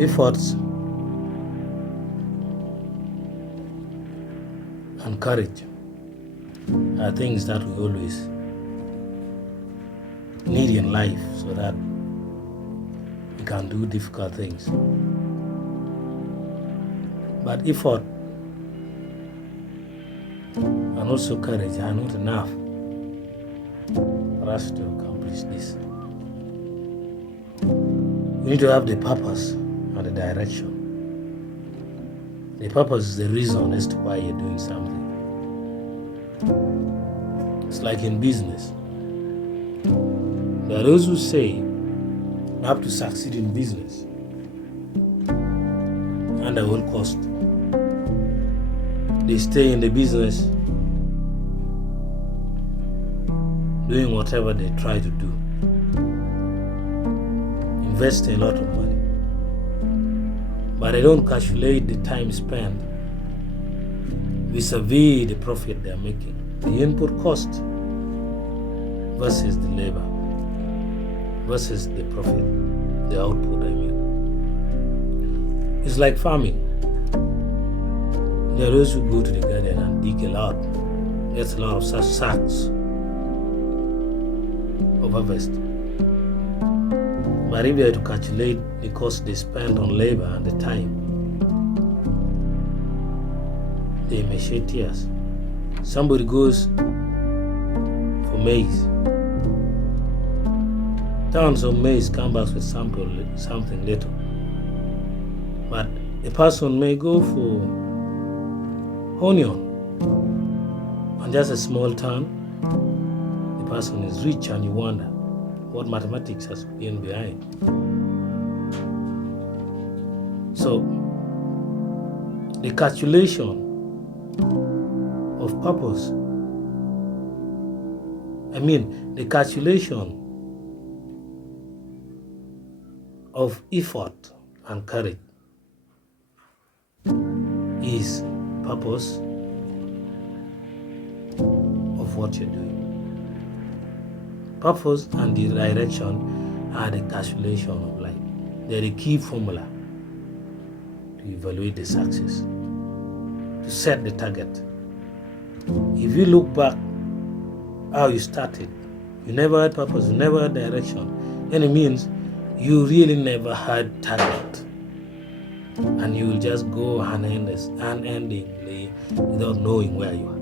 Efforts and courage are things that we always need in life so that we can do difficult things. But effort and also courage are not enough for us to accomplish this. We need to have the purpose and the direction. The purpose is the reason as to why you're doing something. It's like in business. There are those who say you have to succeed in business under all cost. They stay in the business doing whatever they try to do, investing a lot of money, but they don't calculate the time spent vis-a-vis the profit they're making, the input cost versus the labor versus the profit, the output, I mean. It's like farming. There are those who go to the garden and dig a lot, get a lot of such sacks of harvest. But if they are to calculate the cost they spend on labor and the time, they may shed tears. Somebody goes for maize. Tons of maize come back with something little. But a person may go for onion on just a small town. The person is rich and you wonder what mathematics has been behind. So the calculation of purpose, the calculation of effort and courage is purpose of what you're doing. Purpose and the direction are the calculation of life. They're the key formula to evaluate the success, to set the target. If you look back how you started, you never had purpose, you never had direction, and it means you really never had target. And you will just go unendingly without knowing where you are.